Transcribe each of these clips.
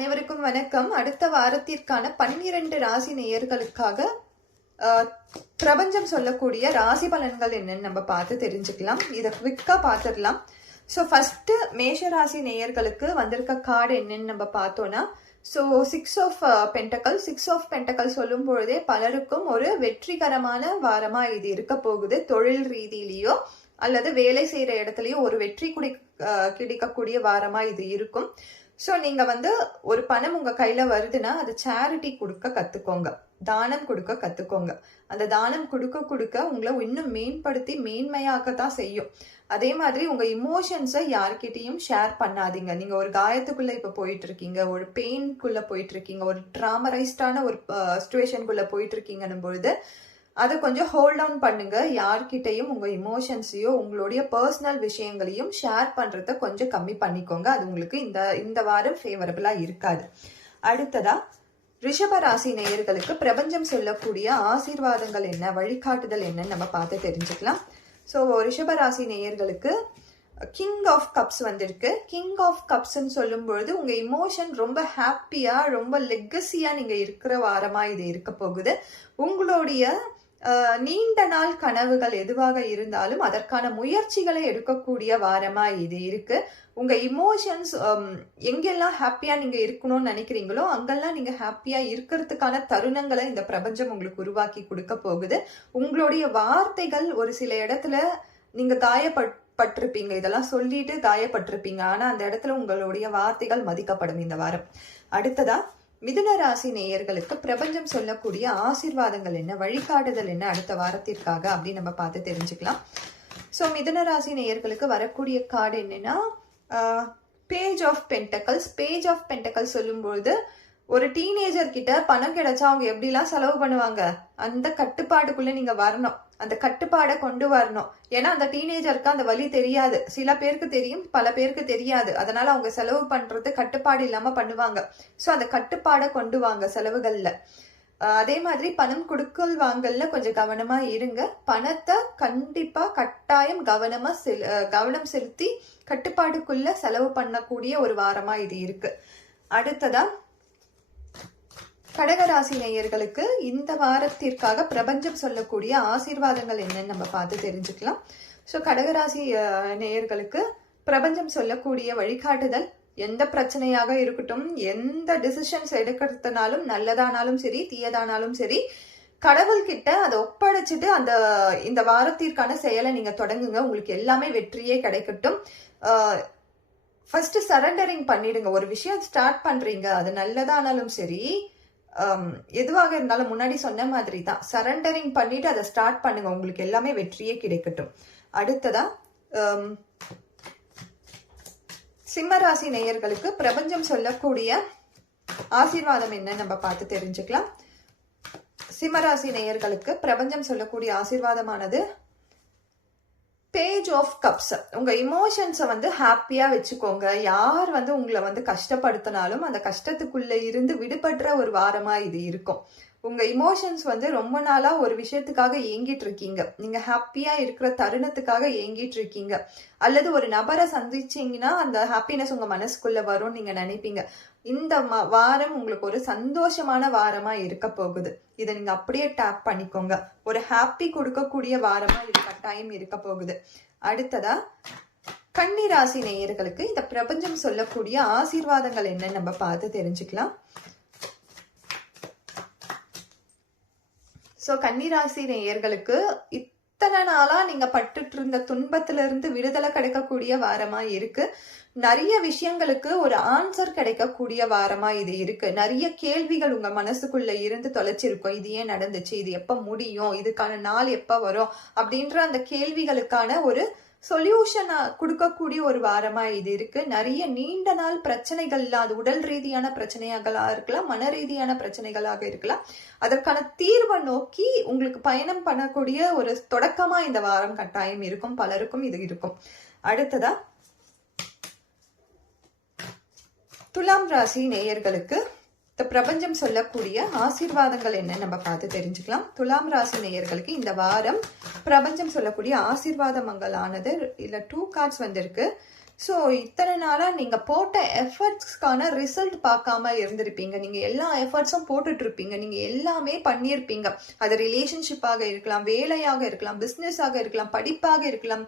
அனைவருக்கும் வணக்கம். அடுத்த வாரத்திற்கான பன்னிரண்டு ராசி நேயர்களுக்காக பிரபஞ்சம் சொல்லக்கூடிய ராசி பலன்கள் என்னன்னு நம்ம பார்த்து தெரிஞ்சுக்கலாம். இதை குவிக்கா பார்த்துடலாம். ஸோ ஃபர்ஸ்ட் மேஷ ராசி நேயர்களுக்கு வந்திருக்க கார்டு என்னன்னு நம்ம பார்த்தோன்னா so six of pentacle six of pentacle சொல்லும் பொழுதே பலருக்கும் ஒரு வெற்றிகரமான வாரமா இது இருக்க போகுது. தொழில் ரீதியிலேயோ அல்லது வேலை செய்கிற இடத்துலையோ ஒரு வெற்றி குடி கிடைக்கக்கூடிய வாரமா இது இருக்கும். ஸோ நீங்கள் வந்து ஒரு பணம் உங்கள் கையில் வருதுன்னா அது சேரிட்டி கொடுக்க கற்றுக்கோங்க தானம் கொடுக்க கற்றுக்கோங்க அந்த தானம் கொடுக்க கொடுக்க உங்களை இன்னும் மேம்படுத்தி மேன்மையாக்க தான் செய்யும். அதே மாதிரி உங்கள் இமோஷன்ஸை யார்கிட்டையும் ஷேர் பண்ணாதீங்க. நீங்கள் ஒரு காயத்துக்குள்ளே இப்போ போயிட்டுருக்கீங்க ஒரு பெயின்குள்ளே போயிட்டுருக்கீங்க ஒரு ட்ராமரைஸ்டான ஒரு சுச்சுவேஷனுக்குள்ளே போயிட்டுருக்கீங்கன்னும் பொழுது அதை கொஞ்சம் ஹோல்ட் டவுன் பண்ணுங்க. யார்கிட்டையும் உங்க இமோஷன்ஸையோ உங்களுடைய பர்சனல் விஷயங்களையும் ஷேர் பண்றத கொஞ்சம் கம்மி பண்ணிக்கோங்க. அது உங்களுக்கு இந்த இந்த வாரம் ஃபேவரபிளா இருக்காது. அடுத்ததா ரிஷப ராசி நேயர்களுக்கு பிரபஞ்சம் சொல்லக்கூடிய ஆசீர்வாதங்கள் என்ன வழிகாட்டுதல் என்னன்னு நம்ம பார்த்து தெரிஞ்சுக்கலாம். ஸோ ரிஷபராசி நேயர்களுக்கு கிங் ஆஃப் கப்ஸ் வந்திருக்கு. கிங் ஆஃப் கப்ஸ்ன்னு சொல்லும் பொழுது உங்க இமோஷன் ரொம்ப ஹாப்பியா ரொம்ப லெக்கசியா நீங்க இருக்கிற வாரமா இது இருக்க போகுது. உங்களுடைய நீண்ட நாள் கனவுகள் எதுவாக இருந்தாலும் அதற்கான முயற்சிகளை எடுக்கக்கூடிய வாரமா இது இருக்கு. உங்க இமோஷன்ஸ் எங்கெல்லாம் ஹாப்பியா நீங்க இருக்கணும்னு நினைக்கிறீங்களோ அங்கெல்லாம் நீங்க ஹாப்பியா இருக்கிறதுக்கான தருணங்களை இந்த பிரபஞ்சம் உங்களுக்கு உருவாக்கி கொடுக்க போகுது. உங்களுடைய வார்த்தைகள் ஒரு சில இடத்துல நீங்க காயப்பட் பட்டிருப்பீங்க. இதெல்லாம் சொல்லிட்டு காயப்பட்டிருப்பீங்க. ஆனா அந்த இடத்துல உங்களுடைய வார்த்தைகள் மதிக்கப்படும் இந்த வாரம். அடுத்ததா மிதுன ராசி நேயர்களுக்கு பிரபஞ்சம் சொல்லக்கூடிய ஆசீர்வாதங்கள் என்ன வழிகாட்டுதல் என்ன அடுத்த வாரத்திற்காக அப்படின்னு நம்ம பார்த்து தெரிஞ்சுக்கலாம். ஸோ மிதுன ராசி நேயர்களுக்கு வரக்கூடிய கார்டு என்னன்னா page of pentacles page of pentacles சொல்லும்பொழுது ஒரு டீனேஜர் கிட்ட பணம் கிடைச்சா அவங்க எப்படிலாம் செலவு பண்ணுவாங்க? அந்த கட்டுப்பாடுக்குள்ள நீங்க வரணும். அந்த கட்டுப்பாடை கொண்டு வரணும். ஏன்னா அந்த டீனேஜருக்கு அந்த வழி தெரியாது. சில பேருக்கு தெரியும் பல பேருக்கு தெரியாது. அதனால அவங்க செலவு பண்றது கட்டுப்பாடு இல்லாம பண்ணுவாங்க. ஸோ அந்த கட்டுப்பாடை கொண்டு வாங்க செலவுகள்ல. அதே மாதிரி பணம் கொடுக்கல் வாங்கல்ல கொஞ்சம் கவனமா இருங்க. பணத்தை கண்டிப்பா கட்டாயம் கவனமா செல் கவனம் செலுத்தி கட்டுப்பாடுக்குள்ள செலவு பண்ணக்கூடிய ஒரு வாரமா இது இருக்கு. அடுத்ததா கடகராசி நேயர்களுக்கு இந்த வாரத்திற்காக பிரபஞ்சம் சொல்லக்கூடிய ஆசீர்வாதங்கள் என்னன்னு நம்ம பார்த்து தெரிஞ்சுக்கலாம். ஸோ கடகராசி நேயர்களுக்கு பிரபஞ்சம் சொல்லக்கூடிய வழிகாட்டுதல் எந்த பிரச்சனையாக இருக்கட்டும் எந்த டிசிஷன்ஸ் எடுக்கிறதுனாலும் நல்லதானாலும் சரி தீயதானாலும் சரி கடவுள்கிட்ட அதை ஒப்படைச்சிட்டு அந்த இந்த வாரத்திற்கான செயலை நீங்கள் தொடங்குங்க. உங்களுக்கு எல்லாமே வெற்றியே கிடைக்கட்டும். ஃபர்ஸ்ட் சரண்டரிங் பண்ணிடுங்க. ஒரு விஷயம் ஸ்டார்ட் பண்ணுறீங்க அது நல்லதானாலும் சரி எதுவாக இருந்தாலும் முன்னாடி சொன்ன மாதிரி தான் சரண்டரிங் பண்ணிட்டு அதை ஸ்டார்ட் பண்ணுங்க. உங்களுக்கு எல்லாமே வெற்றியே கிடைக்கட்டும். அடுத்ததா சிம்மராசி நேயர்களுக்கு பிரபஞ்சம் சொல்லக்கூடிய ஆசீர்வாதம் என்ன நம்ம பார்த்து தெரிஞ்சுக்கலாம். சிம்மராசி நேயர்களுக்கு பிரபஞ்சம் சொல்லக்கூடிய ஆசீர்வாதமானது பேஜ் ஆஃப் கப்ஸ் உங்க இமோஷன்ஸை வந்து ஹாப்பியா வச்சுக்கோங்க. யார் வந்து உங்களை வந்து கஷ்டப்படுத்தினாலும் அந்த கஷ்டத்துக்குள்ள இருந்து விடுபடுற ஒரு வாரமா இது இருக்கும். உங்கள் இமோஷன்ஸ் வந்து ரொம்ப நாளாக ஒரு விஷயத்துக்காக ஏங்கிட்டு இருக்கீங்க நீங்கள் ஹாப்பியாக இருக்கிற தருணத்துக்காக ஏங்கிட்டு இருக்கீங்க அல்லது ஒரு நபரை சந்திச்சீங்கன்னா அந்த ஹாப்பினஸ் உங்கள் மனசுக்குள்ளே வரும்னு நீங்கள் நினைப்பீங்க. இந்த ம- வாரம் உங்களுக்கு ஒரு சந்தோஷமான வாரமாக இருக்க போகுது. இதை நீங்கள் அப்படியே டேப் பண்ணிக்கோங்க. ஒரு ஹாப்பி கொடுக்கக்கூடிய வாரமாக இது கட்டாயம் இருக்க போகுது. அடுத்ததா கன்னிராசி நேயர்களுக்கு இந்த பிரபஞ்சம் சொல்லக்கூடிய ஆசீர்வாதங்கள் என்னன்னு நம்ம பார்த்து தெரிஞ்சுக்கலாம். ஸோ கன்னிராசி நேயர்களுக்கு இத்தனை நாளா நீங்க பட்டுட்டு இருந்த துன்பத்துல இருந்து விடுதலை கிடைக்கக்கூடிய வாரமா இருக்கு. நிறைய விஷயங்களுக்கு ஒரு ஆன்சர் கிடைக்கக்கூடிய வாரமா இது இருக்கு. நிறைய கேள்விகள் உங்க மனசுக்குள்ள இருந்து தொலைச்சிருக்கும். இது ஏன் நடந்துச்சு? இது எப்ப முடியும்? இதுக்கான நாள் எப்ப வரும்? அப்படின்ற அந்த கேள்விகளுக்கான ஒரு சொல்யூஷனை கொடுக்கக்கூடிய ஒரு வாரமாக இது இருக்கு. நிறைய நீண்ட நாள் பிரச்சனைகள் அது உடல் ரீதியான பிரச்சனைகளாக இருக்கலாம் மன ரீதியான பிரச்சனைகளாக இருக்கலாம். அதற்கான தீர்வை நோக்கி உங்களுக்கு பயணம் பண்ணக்கூடிய ஒரு தொடக்கமாக இந்த வாரம் கட்டாயம் இருக்கும். பலருக்கும் இது இருக்கும். அடுத்ததா துலாம் ராசி நேயர்களுக்கு இந்த பிரபஞ்சம் சொல்லக்கூடிய ஆசீர்வாதங்கள் என்ன நம்ம பார்த்து தெரிஞ்சுக்கலாம். துலாம் ராசி நேயர்களுக்கு இந்த வாரம் பிரபஞ்சம் சொல்லக்கூடிய ஆசீர்வாதங்களானது இல்லை டூ கார்ட்ஸ் வந்திருக்கு. ஸோ இத்தனை நாளாக நீங்கள் போட்ட எஃபர்ட்ஸ்க்கான ரிசல்ட் பார்க்காம இருந்திருப்பீங்க. நீங்கள் எல்லா எஃபர்ட்ஸும் போட்டுட்ருப்பீங்க நீங்கள் எல்லாமே பண்ணியிருப்பீங்க. அது ரிலேஷன்ஷிப்பாக இருக்கலாம் வேலையாக இருக்கலாம் பிஸ்னஸாக இருக்கலாம் படிப்பாக இருக்கலாம்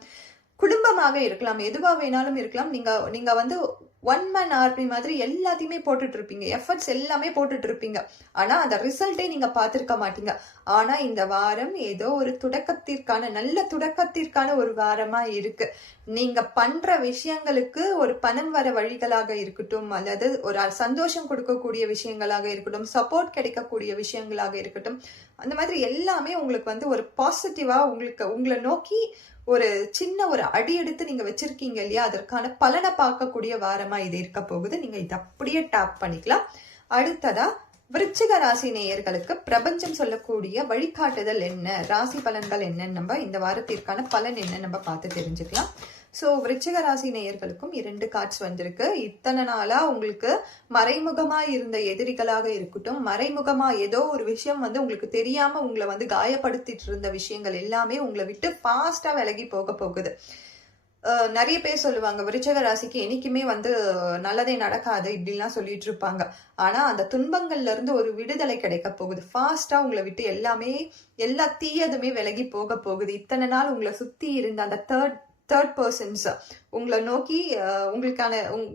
குடும்பமாக இருக்கலாம் எதுவாக வேணாலும் இருக்கலாம். நீங்கள் நீங்கள் வந்து ஒன் மேன் ஆர்மி மாதிரி எல்லாத்தையுமே போட்டுட்டு இருப்பீங்க எஃபர்ட்ஸ் எல்லாமே போட்டுட்டு இருப்பீங்க ஆனா அந்த ரிசல்ட்டே நீங்க பார்த்துருக்க மாட்டீங்க. ஆனா இந்த வாரம் ஏதோ ஒரு துடக்கத்திற்கான நல்ல துடக்கத்திற்கான ஒரு வாரமா இருக்கு. நீங்க பண்ற விஷயங்களுக்கு ஒரு பணம் வர வழிகளாக இருக்கட்டும் அல்லது ஒரு சந்தோஷம் கொடுக்கக்கூடிய விஷயங்களாக இருக்கட்டும் சப்போர்ட் கிடைக்கக்கூடிய விஷயங்களாக இருக்கட்டும் அந்த மாதிரி எல்லாமே உங்களுக்கு வந்து ஒரு பாசிட்டிவா உங்களுக்கு உங்களை நோக்கி ஒரு சின்ன ஒரு அடி எடுத்து நீங்க வச்சிருக்கீங்க இல்லையா? அதற்கான பலனை பார்க்கக்கூடிய வாரமா இது இருக்க போகுது. நீங்க இதை அப்படியே டேப் பண்ணிக்கலாம். அடுத்ததா விருச்சிக ராசி நேயர்களுக்கு பிரபஞ்சம் சொல்லக்கூடிய வழிகாட்டுதல் என்ன? ராசி பலன்கள் என்னன்னு நம்ம இந்த வாரத்திற்கான பலன் என்ன நம்ம பார்த்து தெரிஞ்சுக்கலாம். ஸோ விருச்சிக ராசி நேயர்களுக்கும் இரண்டு கார்ட்ஸ் வந்திருக்கு. இத்தனை நாளாக உங்களுக்கு மறைமுகமாக இருந்த எதிரிகளாக இருக்கட்டும் மறைமுகமாக ஏதோ ஒரு விஷயம் வந்து உங்களுக்கு தெரியாமல் உங்களை வந்து காயப்படுத்திட்டு இருந்த விஷயங்கள் எல்லாமே உங்களை விட்டு ஃபாஸ்ட்டாக விலகி போக போகுது. நிறைய பேர் சொல்லுவாங்க விருச்சக ராசிக்கு என்னைக்குமே வந்து நல்லதே நடக்காது இப்படிலாம் சொல்லிட்டு இருப்பாங்க. ஆனா அந்த துன்பங்கள்ல இருந்து ஒரு விடுதலை கிடைக்க போகுது. ஃபாஸ்டா உங்களை விட்டு எல்லாமே எல்லா தீயதுமே விலகி போக போகுது. இத்தனை நாள் உங்களை சுத்தி இருந்த அந்த தேர்ட் தேர்ட் பர்சன்ஸ் உங்களை நோக்கி உங்களுக்கான உங்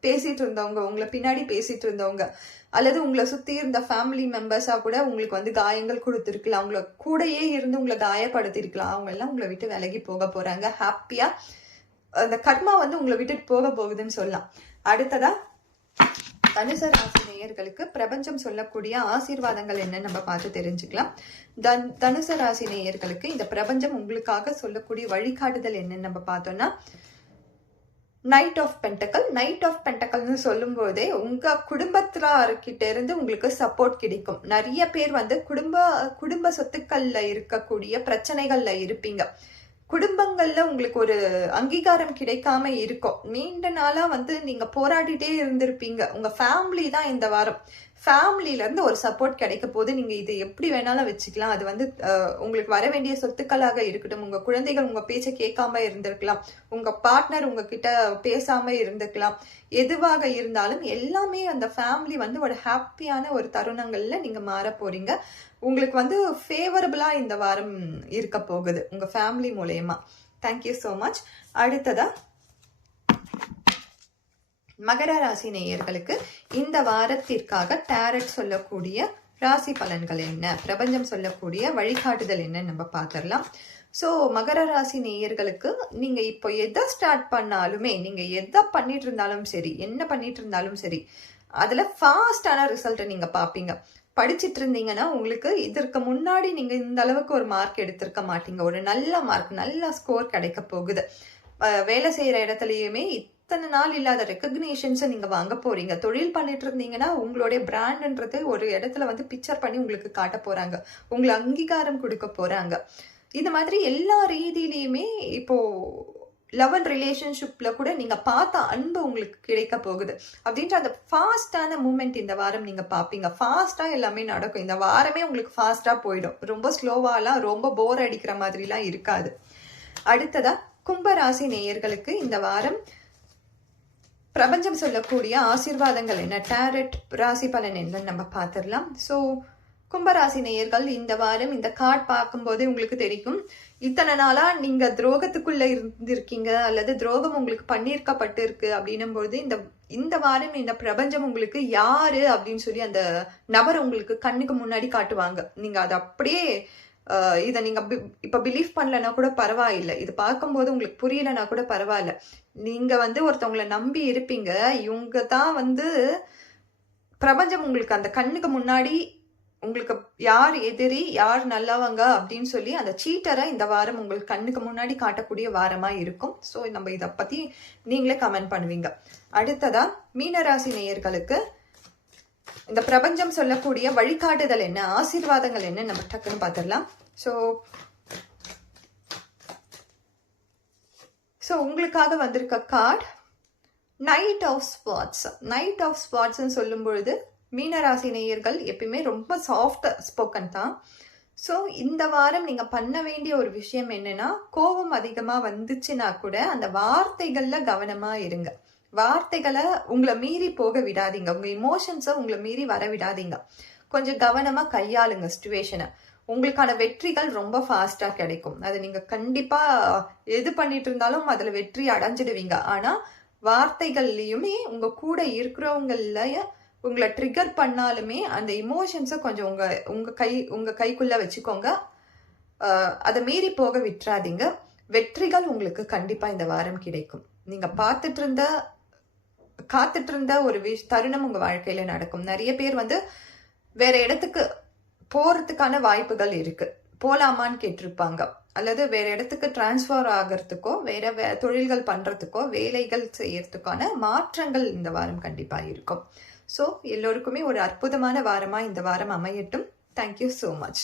பேசிகிட்டு இருந்தவங்க உங்களை பின்னாடி பேசிகிட்டு இருந்தவங்க அல்லது உங்களை சுற்றி இருந்த ஃபேமிலி மெம்பர்ஸாக கூட உங்களுக்கு வந்து காயங்கள் கொடுத்துருக்கலாம் உங்களை கூடையே இருந்து உங்களை காயப்படுத்திருக்கலாம் அவங்க எல்லாம் உங்களை விட்டு விலகி போக போகிறாங்க ஹாப்பியாக அந்த கர்மா வந்து உங்களை விட்டுட்டு போக போகுதுன்னு சொல்லலாம். அடுத்ததாக தனுச ராசி நேயர்களுக்கு பிரபஞ்சம் சொல்லக்கூடிய ஆசீர்வாதங்கள் என்ன நம்ம பார்த்து தெரிஞ்சுக்கலாம். தன் தனுச ராசி நேயர்களுக்கு இந்த பிரபஞ்சம் உங்களுக்காக சொல்லக்கூடிய வழிகாட்டுதல் என்னன்னு நம்ம பார்த்தோம்னா knight of pentacle knight of பென்டக்கல்னு சொல்லும் போதே உங்க குடும்பத்தினர்கிட்ட இருந்து உங்களுக்கு சப்போர்ட் கிடைக்கும். நிறைய பேர் வந்து குடும்ப குடும்ப சொத்துக்கள்ல இருக்கக்கூடிய பிரச்சனைகள்ல இருப்பீங்க. குடும்பங்கள்ல உங்களுக்கு ஒரு அங்கீகாரம் கிடைக்காம இருக்கும். நீண்ட நாளா வந்து நீங்க போராடிட்டே இருந்திருப்பீங்க. உங்க ஃபேமிலி தான் இந்த வாரம். ஃபேமிலியிலேருந்து ஒரு சப்போர்ட் கிடைக்க போது நீங்கள் இதை எப்படி வேணாலும் வச்சுக்கலாம். அது வந்து உங்களுக்கு வர வேண்டிய சொத்துக்களாக இருக்கட்டும். உங்கள் குழந்தைகள் உங்கள் பேச்சை கேட்காம இருந்திருக்கலாம். உங்கள் பார்ட்னர் உங்ககிட்ட பேசாம இருந்திருக்கலாம். எதுவாக இருந்தாலும் எல்லாமே அந்த ஃபேமிலி வந்து ஒரு ஹாப்பியான ஒரு தருணங்களில் நீங்கள் மாற போறீங்க. உங்களுக்கு வந்து ஃபேவரபுளாக இந்த வாரம் இருக்க போகுது உங்கள் ஃபேமிலி மூலயமா. தேங்க்யூ ஸோ மச் அடுத்ததாக மகர ராசி நேயர்களுக்கு இந்த வாரத்திற்காக டேரட் சொல்லக்கூடிய ராசி பலன்கள் என்ன? பிரபஞ்சம் சொல்லக்கூடிய வழிகாட்டுதல் என்ன நம்ம பார்த்துடலாம். ஸோ மகர ராசி நேயர்களுக்கு நீங்கள் இப்போ எதை ஸ்டார்ட் பண்ணாலுமே நீங்கள் எதை பண்ணிட்டு இருந்தாலும் சரி என்ன பண்ணிட்டு இருந்தாலும் சரி அதில் ஃபாஸ்டான ரிசல்ட்டை நீங்கள் பார்ப்பீங்க. படிச்சுட்டு இருந்தீங்கன்னா உங்களுக்கு இதற்கு முன்னாடி நீங்கள் இந்த அளவுக்கு ஒரு மார்க் எடுத்திருக்க மாட்டீங்க. ஒரு நல்ல மார்க் நல்ல ஸ்கோர் கிடைக்க போகுது. வேலை செய்கிற இடத்துலையுமே இத்தனை நாள் இல்லாத ரெக்கக்னேஷன்ஸை நீங்க வாங்க போறீங்க. தொழில் பண்ணிட்டு இருந்தீங்கன்னா உங்களுடைய பிராண்ட்ன்றது ஒரு இடத்துல வந்து பிக்சர் பண்ணி உங்களுக்கு காட்ட போறாங்க. உங்களை அங்கீகாரம் கொடுக்க போறாங்க. இந்த மாதிரி எல்லா ரீதியிலையுமே இப்போ லவ் அண்ட் ரிலேஷன்ஷிப்பில் கூட நீங்கள் பார்த்த அன்பு உங்களுக்கு கிடைக்க போகுது. அப்படின்ற அந்த ஃபாஸ்டான மூமெண்ட் இந்த வாரம் நீங்கள் பார்ப்பீங்க. ஃபாஸ்ட்டாக எல்லாமே நடக்கும். இந்த வாரமே உங்களுக்கு ஃபாஸ்ட்டாக போயிடும். ரொம்ப ஸ்லோவாலாம் ரொம்ப போர் அடிக்கிற மாதிரிலாம் இருக்காது. அடுத்ததாக கும்பராசி நேயர்களுக்கு இந்த வாரம் பிரபஞ்சம் சொல்லக்கூடிய ஆசீர்வாதங்கள் என்ன? டேரட் ராசி பலன் என்னன்னு நம்ம பார்த்துடலாம். ஸோ கும்பராசி நேயர்கள் இந்த வாரம் இந்த கார்ட் பார்க்கும்போதே உங்களுக்கு தெரியும். இத்தனை நாளா நீங்க துரோகத்துக்குள்ள இருந்திருக்கீங்க அல்லது துரோகம் உங்களுக்கு பண்ணியிருக்கப்பட்டு இருக்கு அப்படின்னும் போது இந்த இந்த வாரம் இந்த பிரபஞ்சம் உங்களுக்கு யாரு அப்படின்னு சொல்லி அந்த நபர் உங்களுக்கு கண்ணுக்கு முன்னாடி காட்டுவாங்க. நீங்க அதை அப்படியே இதை நீங்க இப்போ பிலீவ் பண்ணலன்னா கூட பரவாயில்லை. இது பார்க்கும்போது உங்களுக்கு புரியலன்னா கூட பரவாயில்ல. நீங்க வந்து ஒருத்தவங்களை நம்பி இருப்பீங்க. இவங்க தான் வந்து பிரபஞ்சம் உங்களுக்கு அந்த கண்ணுக்கு முன்னாடி உங்களுக்கு யார் எதிரி யார் நல்லவங்க அப்படின்னு சொல்லி அந்த சீட்டரை இந்த வாரம் உங்களுக்கு கண்ணுக்கு முன்னாடி காட்டக்கூடிய வாரமா இருக்கும். ஸோ நம்ம இதை பத்தி நீங்களே கமெண்ட் பண்ணுவீங்க. அடுத்ததா மீனராசி நேயர்களுக்கு இந்த பிரபஞ்சம் சொல்லக்கூடிய வழிகாட்டுதல் என்ன ஆசீர்வாதங்கள் என்ன நம்ம டக்குன்னு பார்த்துடலாம் ஸோ ஸோ உங்களுக்காக வந்திருக்க card knight of swords knight of ஸ்பாட்ஸ்ன்னு சொல்லும் பொழுது மீனராசி நேயர்கள் எப்பயுமே ரொம்ப சாஃப்ட் ஸ்போக்கன் தான். ஸோ இந்த வாரம் நீங்கள் பண்ண வேண்டிய ஒரு விஷயம் என்னென்னா கோபம் அதிகமாக வந்துச்சுன்னா கூட அந்த வார்த்தைகளில் கவனமாக இருங்க. வார்த்தைகளை உங்களை மீறி போக விடாதீங்க. உங்க இமோஷன்ஸை உங்களை மீறி வர விடாதீங்க. கொஞ்சம் கவனமா கையாளுங்க சுச்சுவேஷனை உங்களுக்கான வெற்றிகள் ரொம்ப ஃபாஸ்ட்டாக கிடைக்கும். அதை நீங்கள் கண்டிப்பாக எது பண்ணிட்டு இருந்தாலும் அதில் வெற்றி அடைஞ்சிடுவீங்க. ஆனால் வார்த்தைகள்லையுமே உங்கள் கூட இருக்கிறவங்கள உங்களை ட்ரிகர் பண்ணாலுமே அந்த இமோஷன்ஸை கொஞ்சம் உங்கள் உங்கள் கை உங்கள் கைக்குள்ளே வச்சுக்கோங்க. அதை மீறி போக விட்டுறாதீங்க. வெற்றிகள் உங்களுக்கு கண்டிப்பாக இந்த வாரம் கிடைக்கும். நீங்கள் பார்த்துட்டு இருந்த காத்துட்டு இருந்த ஒரு விஷ் தருணம் உங்கள் வாழ்க்கையில் நடக்கும். நிறைய பேர் வந்து வேற இடத்துக்கு போகிறதுக்கான வாய்ப்புகள் இருக்கு. போலாமான்னு கேட்டிருப்பாங்க. அல்லது வேற இடத்துக்கு டிரான்ஸ்ஃபர் ஆகிறதுக்கோ வேற வே தொழில்கள் பண்ணுறதுக்கோ வேலைகள் செய்யறதுக்கான மாற்றங்கள் இந்த வாரம் கண்டிப்பாக இருக்கும். ஸோ எல்லோருக்குமே ஒரு அற்புதமான வாரமாக இந்த வாரம் அமையட்டும். Thank you so much